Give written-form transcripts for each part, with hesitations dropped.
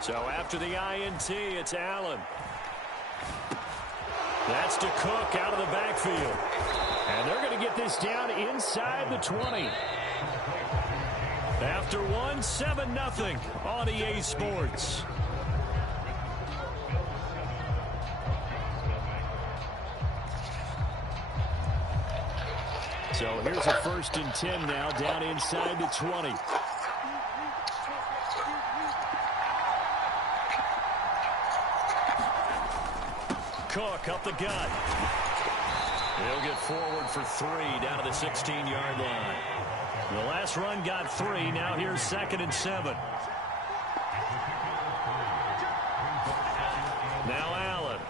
So after the INT, it's Allen. That's to Cook out of the backfield. And they're going to get this down inside the 20. After one, 7-0 on EA Sports. So here's a 1st and 10 now, down inside the 20. Cook up the gut. He'll get forward for 3 down to the 16-yard line. The last run got 3. Now here's 2nd and 7. Now Allen.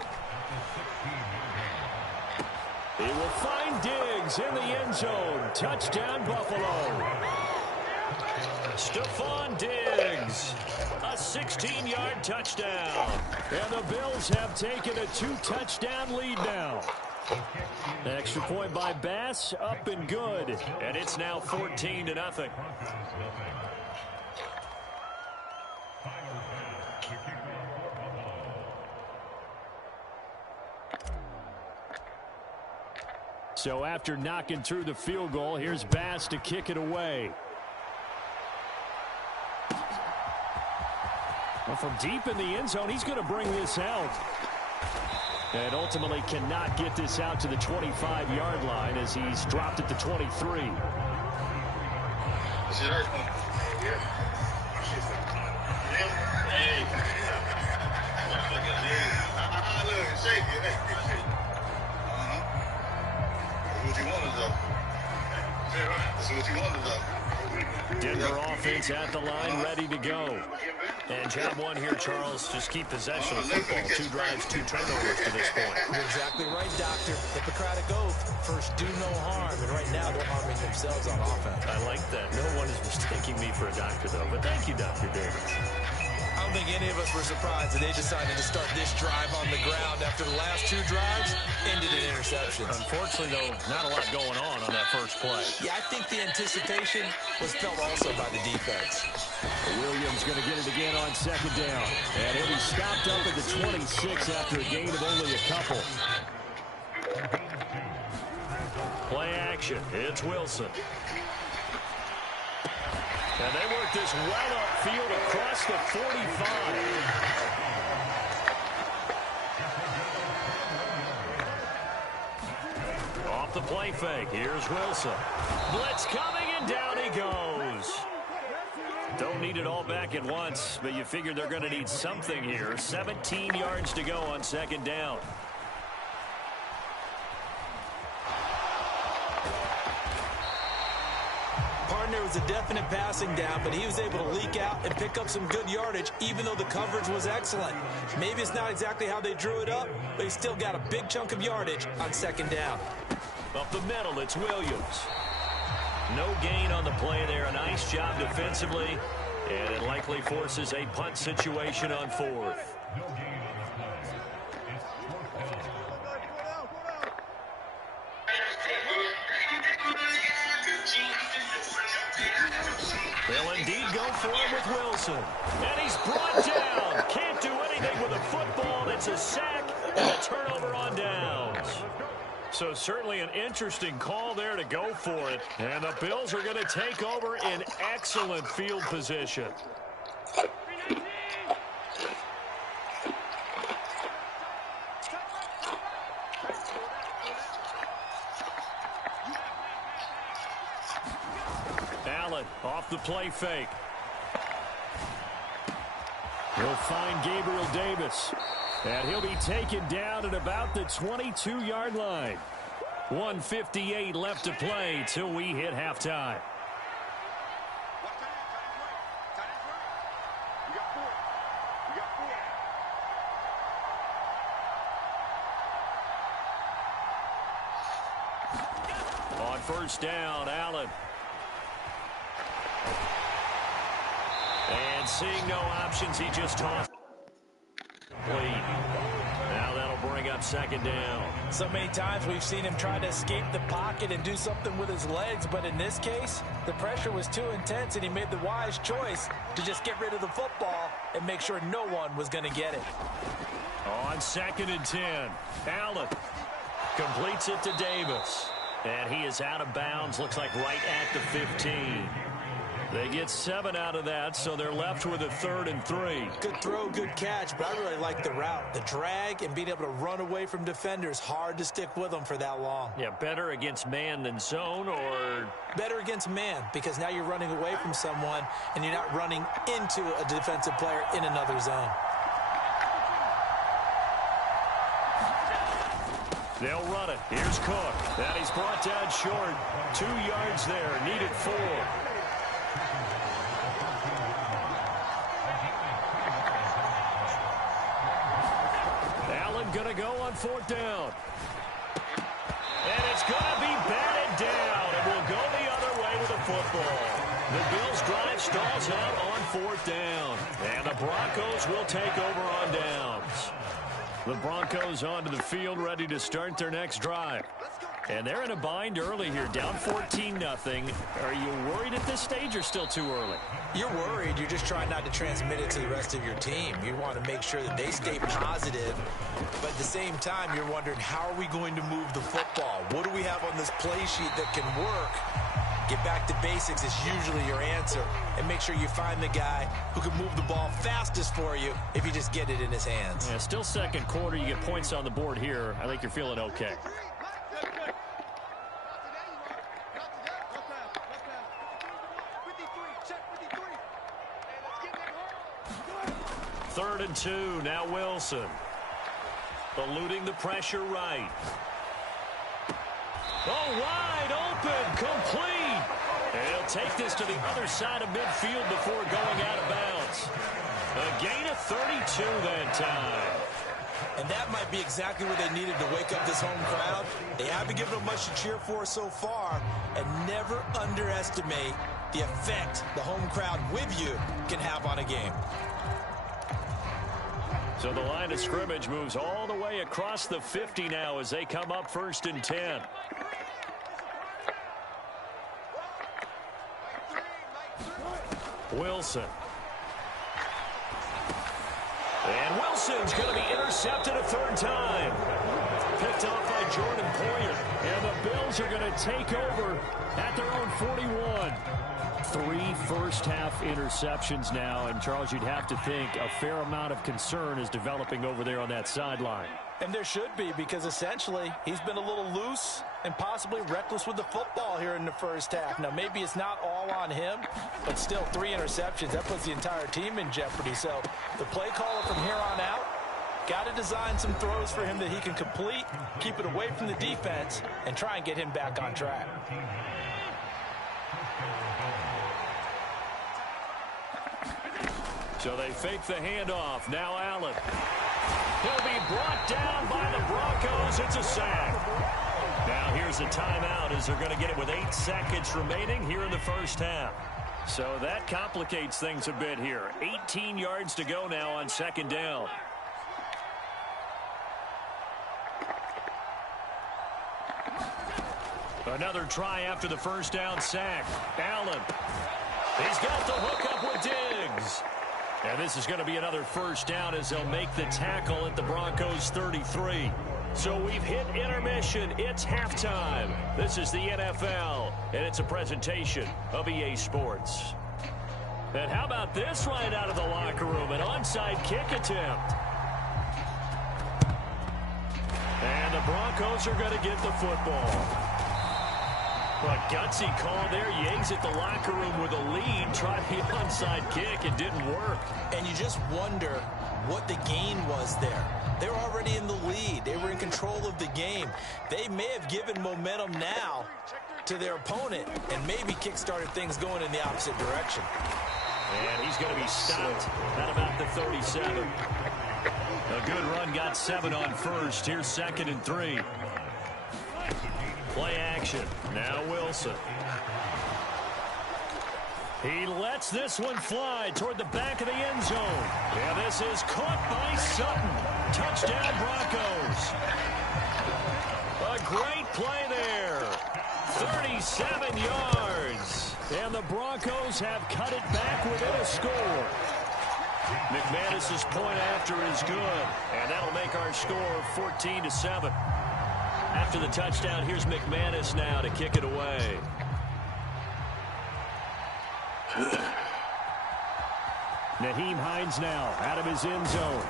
He will find Diggs in the end zone. Touchdown, Buffalo. Stephon Diggs. A 16-yard touchdown. And the Bills have taken a 2-touchdown lead now. Extra point by Bass, up and good. And it's now 14-0. So after knocking through the field goal, here's Bass to kick it away. Well, from deep in the end zone, he's going to bring this out. And ultimately cannot get this out to the 25-yard line as he's dropped at the 23. Denver offense at the line, ready to go. And job one here, Charles, just keep possession of football. 2 drives, 2 turnovers to this point. You're exactly right, Doctor. Hippocratic oath. First, do no harm. And right now, they're harming themselves on offense. I like that. No one is mistaking me for a doctor, though. But thank you, Dr. Davis. I don't think any of us were surprised that they decided to start this drive on the ground after the last 2 drives ended in interceptions. Unfortunately, though, not a lot going on that first play. Yeah, I think the anticipation was felt also by the defense. Williams going to get it again on 2nd down. And he'll be stopped up at the 26 after a gain of only a couple. Play action. It's Wilson. And they work this well upfield across the 45. Off the play fake. Here's Wilson. Blitz coming, and down he goes. Don't need it all back at once, but you figure they're going to need something here. 17 yards to go on 2nd down. There was a definite passing down, but he was able to leak out and pick up some good yardage, even though the coverage was excellent. Maybe it's not exactly how they drew it up, but he still got a big chunk of yardage on 2nd down. Up the middle, it's Williams. No gain on the play there. A nice job defensively, and it likely forces a punt situation on 4th. They'll indeed go for it with Wilson. And he's brought down. Can't do anything with a football. It's a sack and a turnover on downs. So certainly an interesting call there to go for it. And the Bills are going to take over in excellent field position. Allen off the play fake. He'll find Gabriel Davis. And he'll be taken down at about the 22-yard line. 1:58 left to play till we hit halftime. On 1st down, Allen. And seeing no options, he just tossed. Now that'll bring up on second down. So many times we've seen him try to escape the pocket and do something with his legs, but in this case, the pressure was too intense and he made the wise choice to just get rid of the football and make sure no one was going to get it. On 2nd and 10, Allen completes it to Davis. And he is out of bounds, looks like right at the 15. They get 7 out of that, so they're left with a 3rd and 3. Good throw, good catch, but I really like the route. The drag and being able to run away from defenders, hard to stick with them for that long. Yeah, better against man than zone, or? Better against man, because now you're running away from someone and you're not running into a defensive player in another zone. They'll run it. Here's Cook. And he's brought down short. 2 yards there. Needed 4. Allen going to go on 4th down. And it's going to be batted down. And we'll go the other way with the football. The Bills drive stalls out on 4th down. And the Broncos will take over on downs. The Broncos onto the field, ready to start their next drive. And they're in a bind early here, down 14-0. Are you worried at this stage or still too early? You're worried. You're just trying not to transmit it to the rest of your team. You want to make sure that they stay positive. But at the same time, you're wondering, how are we going to move the football? What do we have on this play sheet that can work? Get back to basics is usually your answer. And make sure you find the guy who can move the ball fastest for you if you just get it in his hands. Yeah, still second quarter. You get points on the board here. I think you're feeling okay. Third and 2. Now Wilson. Eluding the pressure right. Oh, wide open. Complete. And he'll take this to the other side of midfield before going out of bounds. A gain of 32 that time. And that might be exactly what they needed to wake up this home crowd. They haven't given them much to cheer for so far. And never underestimate the effect the home crowd with you can have on a game. So the line of scrimmage moves all the way across the 50 now as they come up 1st and 10. Wilson. And Wilson's going to be intercepted a 3rd time. Picked off by Jordan Poyer. And the Bills are going to take over at their own 41. 3 first-half interceptions now. And, Charles, you'd have to think a fair amount of concern is developing over there on that sideline. And there should be, because essentially he's been a little loose and possibly reckless with the football here in the first half. Now, maybe it's not all on him, but still 3 interceptions. That puts the entire team in jeopardy. So the play caller from here on out got to design some throws for him that he can complete, keep it away from the defense, and try and get him back on track. So they fake the handoff. Now Allen. He'll be brought down by the Broncos. It's a sack. Now here's a timeout as they're going to get it with 8 seconds remaining here in the first half. So that complicates things a bit here. 18 yards to go now on 2nd down. Another try after the first down sack. Allen. He's got the hook up with Diggs. And this is going to be another first down as they'll make the tackle at the Broncos 33. So we've hit intermission. It's halftime. This is the NFL, and it's a presentation of EA Sports. And how about this right out of the locker room? An onside kick attempt. And the Broncos are going to get the football. But gutsy call there. You exit the locker room with a lead. Tried the onside kick. It didn't work. And you just wonder what the gain was there. They were already in the lead. They were in control of the game. They may have given momentum now to their opponent and maybe kick-started things going in the opposite direction. And he's going to be stopped at about the 37. A good run, got 7 on first. Here's 2nd and 3. Play action. Now Wilson. He lets this one fly toward the back of the end zone. And this is caught by Sutton. Touchdown, Broncos. A great play there. 37 yards. And the Broncos have cut it back within a score. McManus's point after is good. And that'll make our score 14-7. After the touchdown, here's McManus now to kick it away. Nyheim Hines now out of his end zone.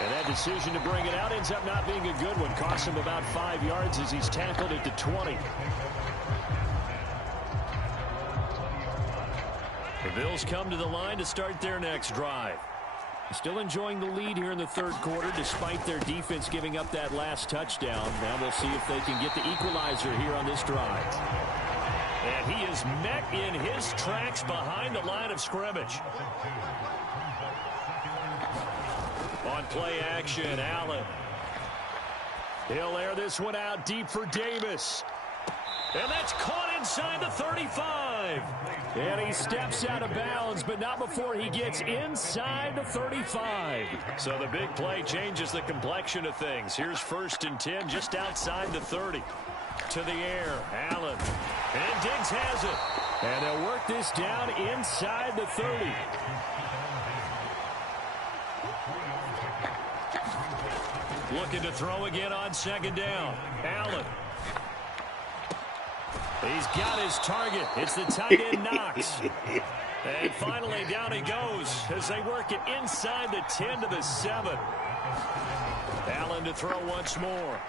And that decision to bring it out ends up not being a good one. Costs him about 5 yards as he's tackled at the 20. The Bills come to the line to start their next drive. Still enjoying the lead here in the third quarter despite their defense giving up that last touchdown. Now we'll see if they can get the equalizer here on this drive. And he is met in his tracks behind the line of scrimmage. On play action, Allen. He'll air this one out deep for Davis. And that's caught inside the 35. And he steps out of bounds, but not before he gets inside the 35. So the big play changes the complexion of things. Here's 1st and 10 just outside the 30. To the air, Allen. And Diggs has it. And they'll work this down inside the 30. Looking to throw again on 2nd down. Allen. He's got his target. It's the tight end Knox. And finally down he goes as they work it inside the 10 to the 7. Allen to throw once more.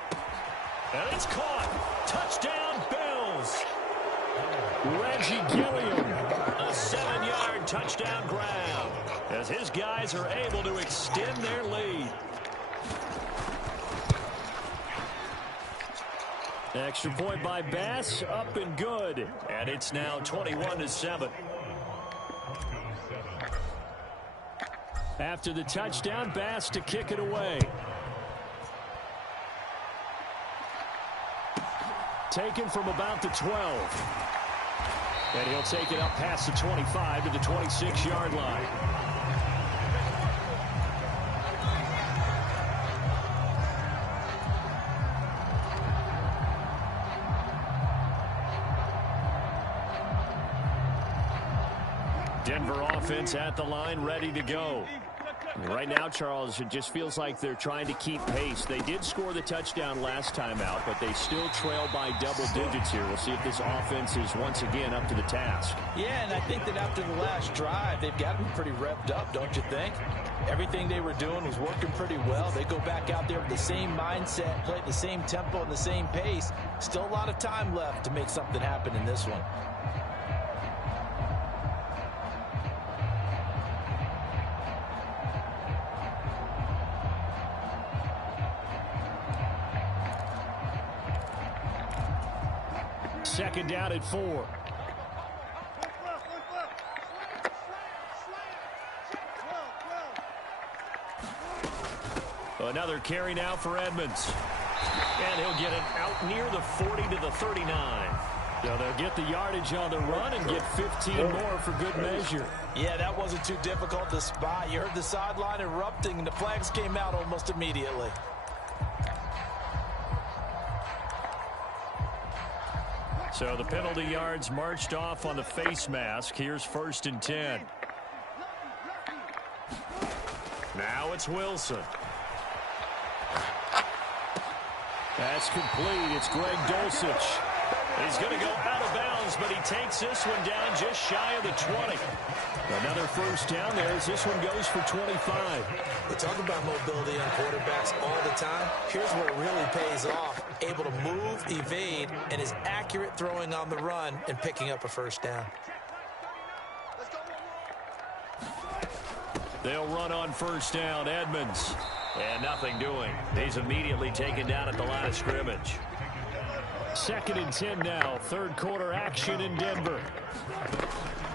And it's caught. Touchdown, Bills. Reggie Gilliam. A 7-yard touchdown grab as his guys are able to extend their lead. Extra point by Bass, up and good. And it's now 21-7. After the touchdown, Bass to kick it away. Taken from about the 12. And he'll take it up past the 25 to the 26-yard line. Denver offense at the line, ready to go. Right now, Charles, it just feels like they're trying to keep pace. They did score the touchdown last time out, but they still trail by double digits here. We'll see if this offense is once again up to the task. Yeah, and I think that after the last drive, they've got to be pretty revved up, don't you think? Everything they were doing was working pretty well. They go back out there with the same mindset, play at the same tempo and the same pace. Still a lot of time left to make something happen in this one. Second down at 4. Another carry now for Edmonds. And he'll get it out near the 40 to the 39. So they'll get the yardage on the run and get 15 more for good measure. Yeah, that wasn't too difficult to spot. You heard the sideline erupting, and the flags came out almost immediately. So the penalty yards marched off on the face mask. Here's 1st and 10. Now it's Wilson. That's complete. It's Greg Dulcich. He's going to go out of bounds, but he takes this one down just shy of the 20. Another first down there as this one goes for 25. We talk about mobility on quarterbacks all the time. Here's where it really pays off. Able to move, evade, and is accurate throwing on the run and picking up a first down. They'll run on first down. Edmonds. And nothing doing. He's immediately taken down at the line of scrimmage. 2nd and 10 now. Third quarter action in Denver.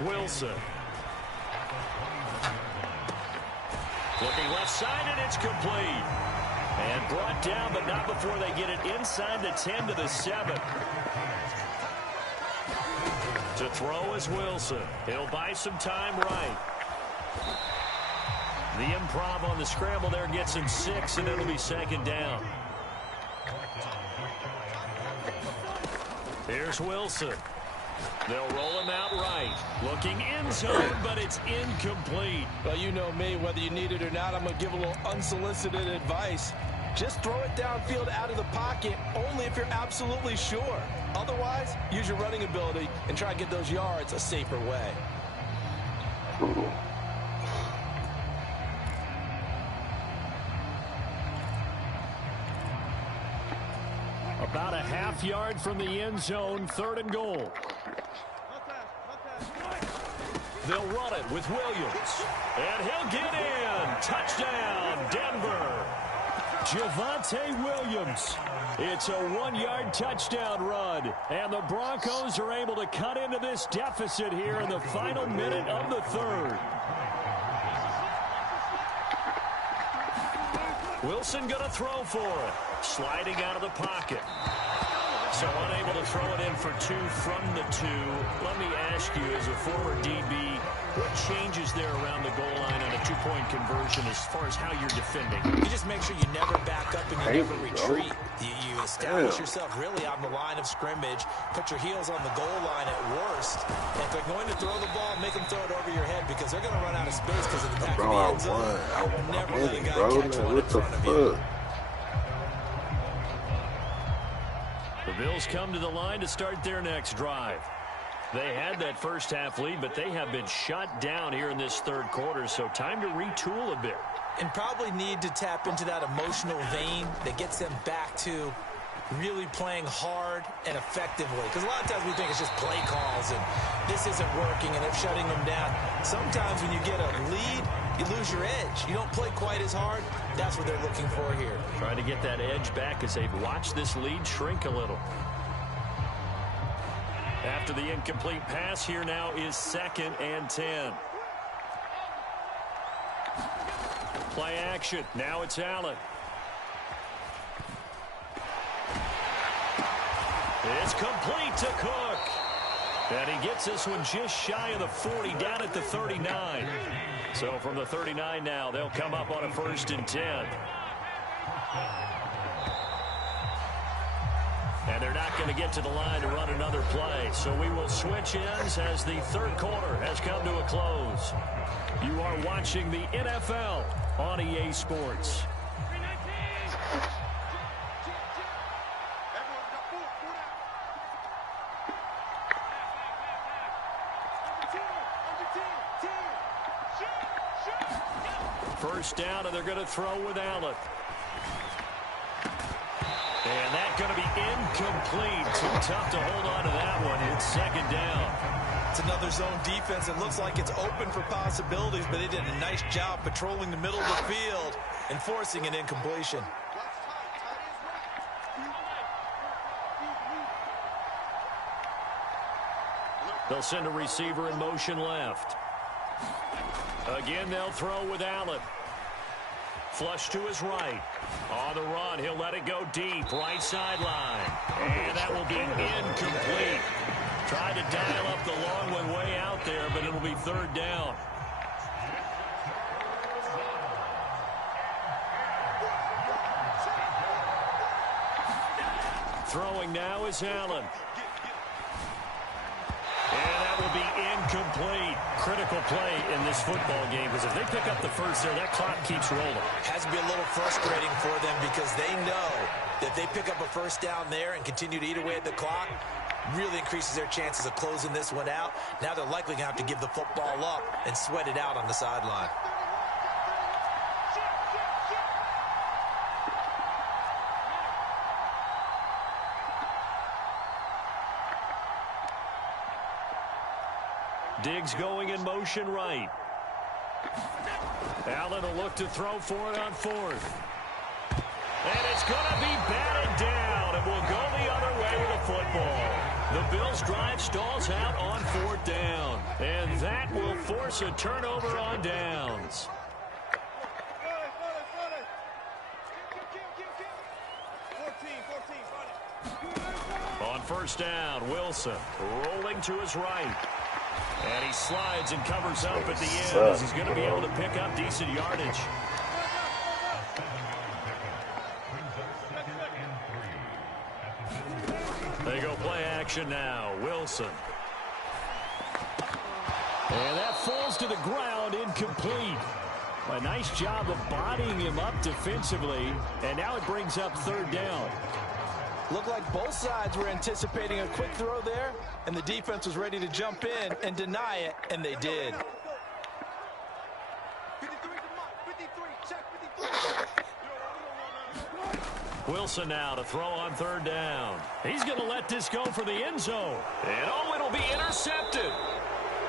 Wilson. Looking left side, and it's complete. And brought down, but not before they get it inside the 10 to the 7. To throw is Wilson. He'll buy some time right. The improv on the scramble there gets him 6, and it'll be second down. Here's Wilson. They'll roll him out right. Looking end zone, but it's incomplete. Well, you know me. Whether you need it or not, I'm going to give a little unsolicited advice. Just throw it downfield out of the pocket, only if you're absolutely sure. Otherwise, use your running ability and try to get those yards a safer way. About a half yard from the end zone, 3rd and goal. They'll run it with Williams. And he'll get in. Touchdown, Denver. Javonte Williams. It's a 1-yard touchdown run. And the Broncos are able to cut into this deficit here in the final minute of the 3rd. Wilson going to throw for it. Sliding out of the pocket. So unable to throw it in for 2 from the 2. Let me ask you, as a former DB, what changes there around the goal line on a 2-point conversion as far as how you're defending? You just make sure you never back up and you never retreat. You establish yourself really on the line of scrimmage, put your heels on the goal line at worst. And if they're going to throw the ball, make them throw it over your head because they're going to run out of space because of the back of the end zone. Never let a guy catch one in front of you. The Bills come to the line to start their next drive. They had that first half lead, but they have been shut down here in this 3rd quarter, so time to retool a bit. And probably need to tap into that emotional vein that gets them back to really playing hard and effectively. Because a lot of times we think it's just play calls and this isn't working and it's shutting them down. Sometimes when you get a lead, you lose your edge. You don't play quite as hard. That's what they're looking for here. Trying to get that edge back as they've watched this lead shrink a little. After the incomplete pass, here now is 2nd and 10. Play action. Now it's Allen. It's complete to Cook. And he gets this one just shy of the 40, down at the 39. So from the 39 now, they'll come up on a 1st and 10. And they're not going to get to the line to run another play. So we will switch ends as the 3rd quarter has come to a close. You are watching the NFL on EA Sports. First down, and they're going to throw with Allen. And that's going to be incomplete. Too tough to hold on to that one. It's 2nd down. It's another zone defense. It looks like it's open for possibilities, but they did a nice job patrolling the middle of the field and forcing an incompletion. They'll send a receiver in motion left. Again, they'll throw with Allen. Flush to his right. On the run, he'll let it go deep. Right sideline. And that will be incomplete. Tried to dial up the long one way out there, but it'll be 3rd down. Throwing now is Allen. And that will be incomplete. Critical play in this football game, because if they pick up the first there, that clock keeps rolling. Has to be a little frustrating for them because they know that they pick up a first down there and continue to eat away at the clock, really increases their chances of closing this one out. Now they're likely going to have to give the football up and sweat it out on the sideline. Diggs going in motion right. Allen will look to throw for it on 4th. And it's going to be batted down. It will go the other way with the football. The Bills drive stalls out on 4th down. And that will force a turnover on downs. On 1st first down. Wilson rolling to his right. And he slides and covers up at the end as he's going to be able to pick up decent yardage. They go play action now. Wilson. And that falls to the ground, incomplete. A nice job of bodying him up defensively, and now it brings up third down. Looked like both sides were anticipating a quick throw there, and the defense was ready to jump in and deny it, and they did. Wilson now to throw on third down. He's going to let this go for the end zone. And it'll be intercepted.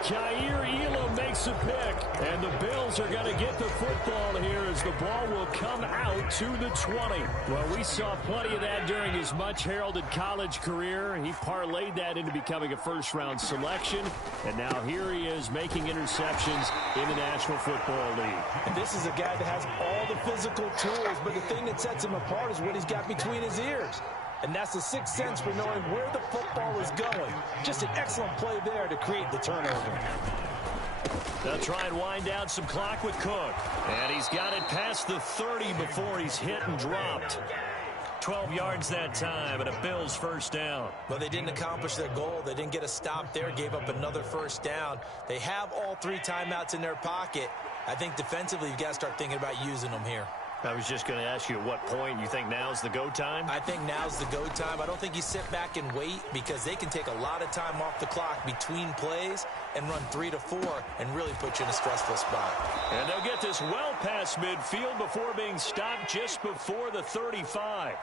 Jair Elam makes a pick, and the Bills are going to get the football here as the ball will come out to the 20. Well, we saw plenty of that during his much-heralded college career. He parlayed that into becoming a first-round selection, and now here he is making interceptions in the National Football League. And this is a guy that has all the physical tools, but the thing that sets him apart is what he's got between his ears. And that's the sixth sense for knowing where the football is going. Just an excellent play there to create the turnover. They'll try and wind down some clock with Cook. And he's got it past the 30 before he's hit and dropped. 12 yards that time and a Bills first down. Well, they didn't accomplish their goal. They didn't get a stop there, gave up another first down. They have all three timeouts in their pocket. I think defensively you've got to start thinking about using them here. I was just going to ask you at what point you think now's the go time? I think now's the go time. I don't think you sit back and wait because they can take a lot of time off the clock between plays and run 3 to 4 and really put you in a stressful spot. And they'll get this well past midfield before being stopped just before the 35.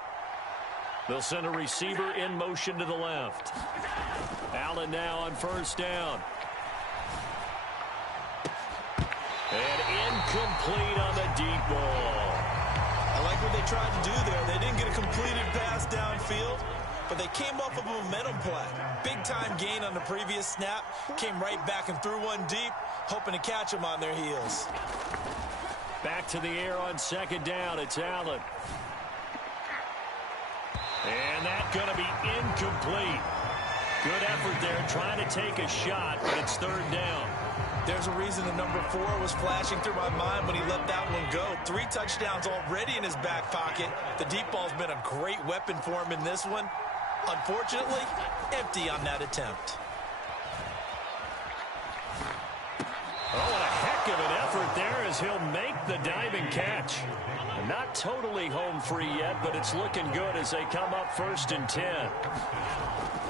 They'll send a receiver in motion to the left. Allen now on first down. And incomplete on the deep ball. I like what they tried to do there. They didn't get a completed pass downfield, but they came off of a momentum play. Big-time gain on the previous snap. Came right back and threw one deep, hoping to catch them on their heels. Back to the air on second down. It's Allen. And that's going to be incomplete. Good effort there trying to take a shot, but it's third down. There's a reason the number 4 was flashing through my mind when he let that one go. 3 touchdowns already in his back pocket. The deep ball's been a great weapon for him in this one. Unfortunately, empty on that attempt. Oh, and a heck of an effort there as he'll make the diving catch. Not totally home free yet, but it's looking good as they come up 1st and 10.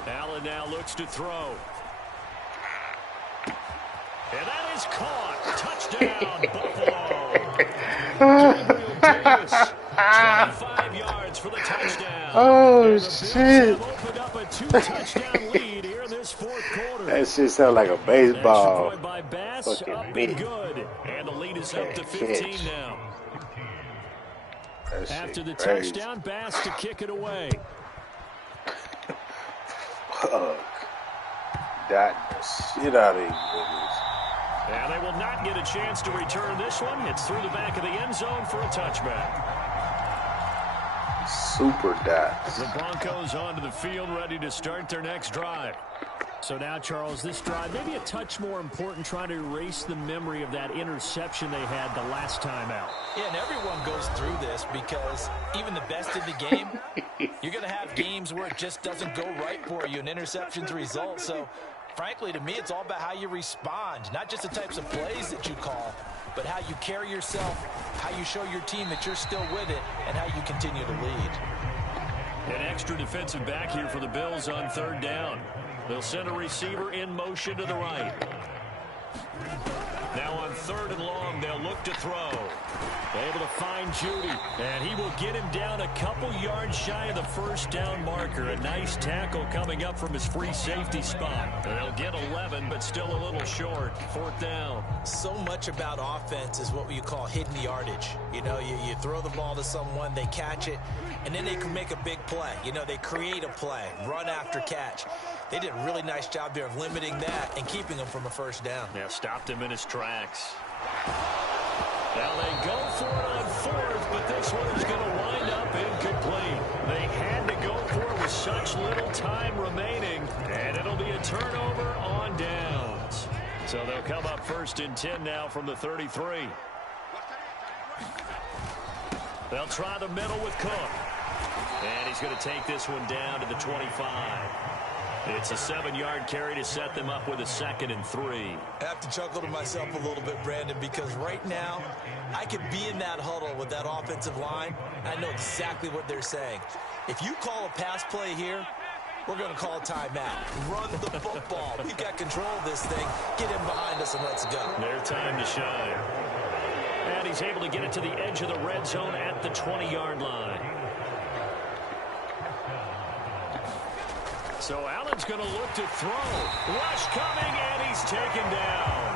Allen now looks to throw. And that is caught. Touchdown, Buffalo. Davis, 25 yards for the touchdown. Oh, shit. Opened up a 2-touchdown lead here in this fourth quarter. That shit sound like a baseball. Extra point by Bass, Fucking up and bit. good. And the lead is up to 15 now. That shit After the crazy. touchdown, Bass to kick it away. Fuck. That shit out of these niggas. And they will not get a chance to return this one. It's through the back of the end zone for a touchback. Super dots. The Broncos onto the field, ready to start their next drive. So now, Charles, this drive, maybe a touch more important, trying to erase the memory of that interception they had the last time out. Yeah, and everyone goes through this because even the best in the game, you're going to have games where it just doesn't go right for you, and interceptions result. So, frankly, to me, it's all about how you respond, not just the types of plays that you call, but how you carry yourself, how you show your team that you're still with it, and how you continue to lead. An extra defensive back here for the Bills on third down. They'll send a receiver in motion to the right. Now on 3rd and long, they'll look to throw. Able to find Judy, and he will get him down a couple yards shy of the first down marker. A nice tackle coming up from his free safety spot. They'll get 11, but still a little short. 4th down. So much about offense is what you call hidden yardage. You know, you throw the ball to someone, they catch it, and then they can make a big play. You know, they create a play, run after catch. They did a really nice job there of limiting that and keeping him from a first down. Yeah, stopped him in his tracks. Now they go for it on 4th, but this one is going to wind up incomplete. They had to go for with such little time remaining. And it'll be a turnover on downs. So they'll come up 1st and 10 now from the 33. They'll try the middle with Cook. And he's going to take this one down to the 25. It's a 7-yard carry to set them up with a 2nd and 3. I have to chuckle to myself a little bit, Brandon, because right now I could be in that huddle with that offensive line. I know exactly what they're saying. If you call a pass play here, we're going to call a timeout. Run the football. We've got control of this thing. Get in behind us and let's go. Their time to shine. And he's able to get it to the edge of the red zone at the 20-yard line. So Allen's going to look to throw. Rush coming, and he's taken down.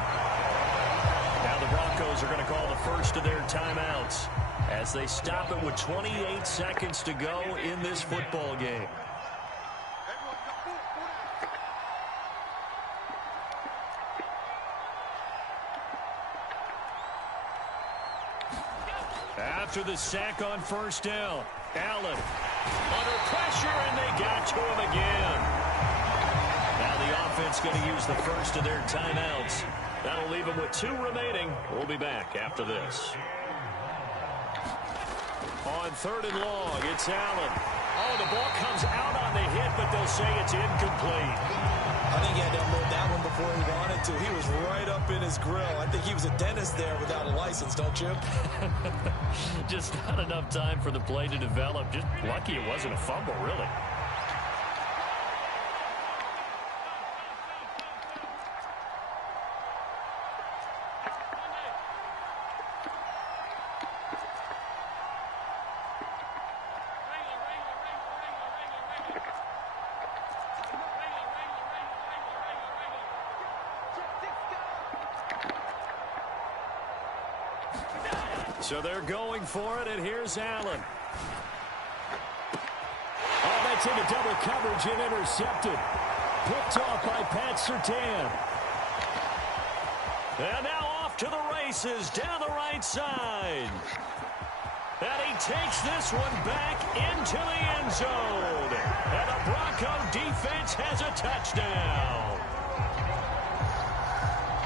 Now the Broncos are going to call the first of their timeouts as they stop it with 28 seconds to go in this football game. After the sack on 1st down, Allen under pressure, and they got to him again. Now the offense going to use the first of their timeouts. That'll leave them with 2 remaining. We'll be back after this. On 3rd and long, it's Allen. Oh, the ball comes out on the hit, but they'll say it's incomplete. I think he had to unload that one before he wanted to. He was right up in his grill. I think he was a dentist there without a license, don't you? Just not enough time for the play to develop. Just lucky it wasn't a fumble, really. So they're going for it, and here's Allen. Oh, that's into double coverage and intercepted. Picked off by Pat Surtain. And now off to the races down the right side. And he takes this one back into the end zone. And the Bronco defense has a touchdown.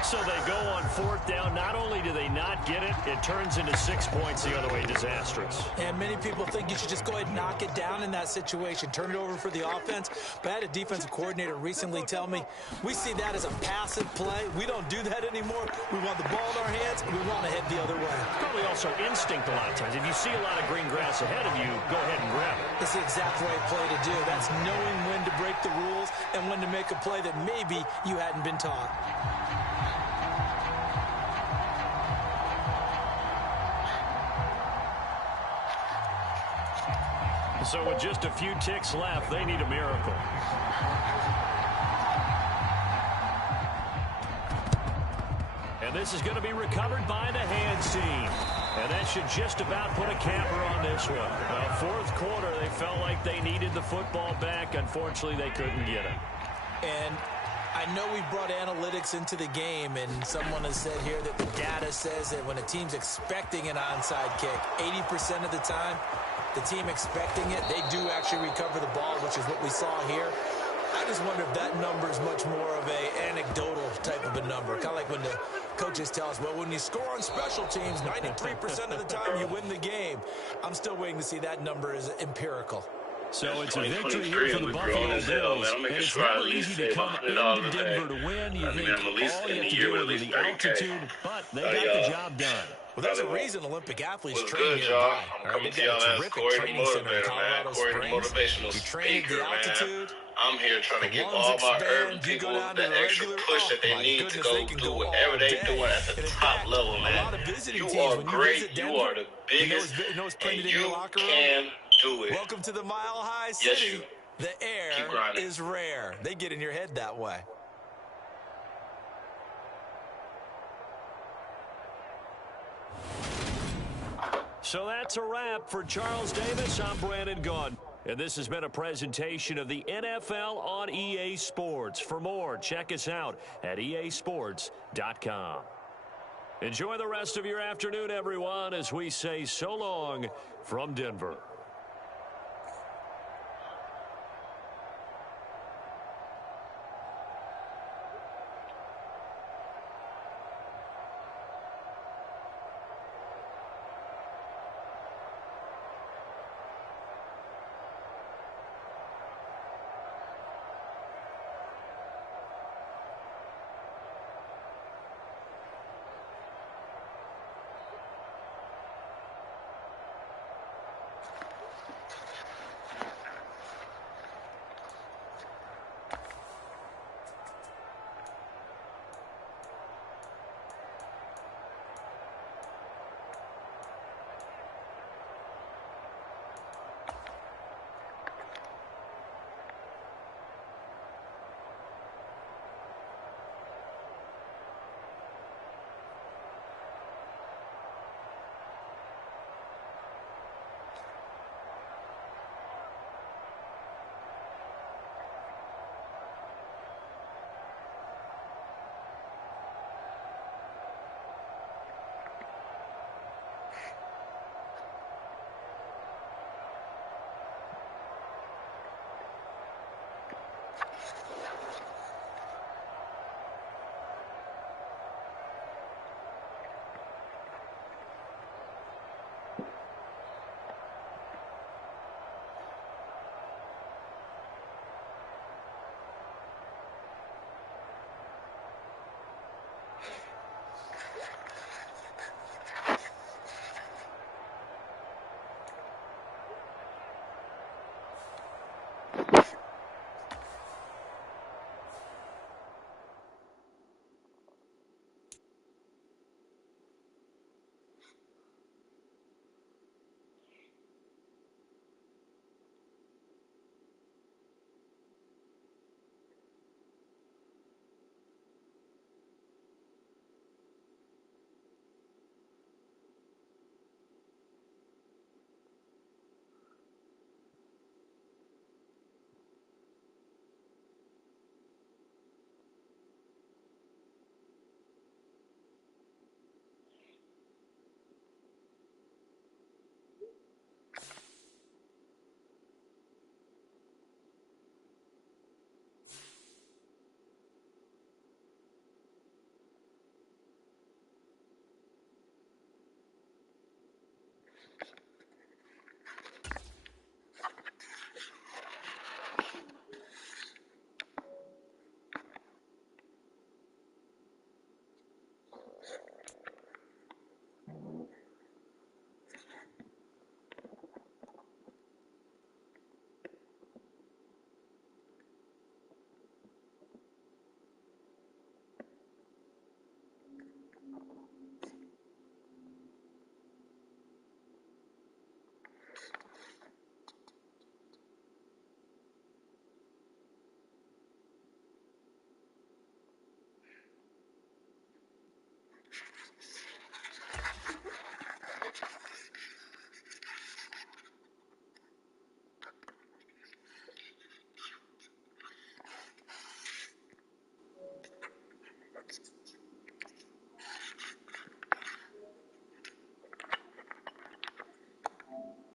So they go on 4th down. Not only do they not get it, it turns into 6 points the other way. Disastrous. And many people think you should just go ahead and knock it down in that situation. Turn it over for the offense. But I had a defensive coordinator recently tell me, we see that as a passive play. We don't do that anymore. We want the ball in our hands, and we want to head the other way. Probably also instinct a lot of times. If you see a lot of green grass ahead of you, go ahead and grab it. It's the exact right play to do. That's knowing when to break the rules and when to make a play that maybe you hadn't been taught. So with just a few ticks left, they need a miracle. And this is going to be recovered by the hands team. And that should just about put a capper on this one. Well, 4th quarter, they felt like they needed the football back. Unfortunately, they couldn't get it. And I know we brought analytics into the game, and someone has said here that the data says that when a team's expecting an onside kick, 80% of the time, the team expecting it, they do actually recover the ball, which is what we saw here. I just wonder if that number is much more of a anecdotal type of a number. Kind of like when the coaches tell us, well, when you score on special teams, 93% of the time you win the game. I'm still waiting to see that number is empirical. So it's a victory here for the Buffalo Bills. And it's never easy to come into Denver to win. You think all you have to do is the altitude, but they got the job done. Well, there's a reason Olympic athletes What's train good, here. y'all? I'm Right? coming They've to y'all got a as terrific Corey the training center in Motivator, man. Colorado Corey the Springs. Motivational You train at Speaker, the man. altitude. I'm here trying to give lungs all my expand, urban you people go down to the the extra regular- push that they my need goodness, to they go can do go whatever all they day. doing at the And in top fact, level, a man. lot of visiting You teams, are when you great. visit You Denver, are the biggest, you know it's and printed in your you locker room? can do it. Welcome to the Mile High Yes, City. you. The Keep air grinding. is rare. They get in your head that way. So that's a wrap for Charles Davis. I'm Brandon Gaudin. And this has been a presentation of the NFL on EA Sports. For more, check us out at easports.com. Enjoy the rest of your afternoon, everyone, as we say so long from Denver.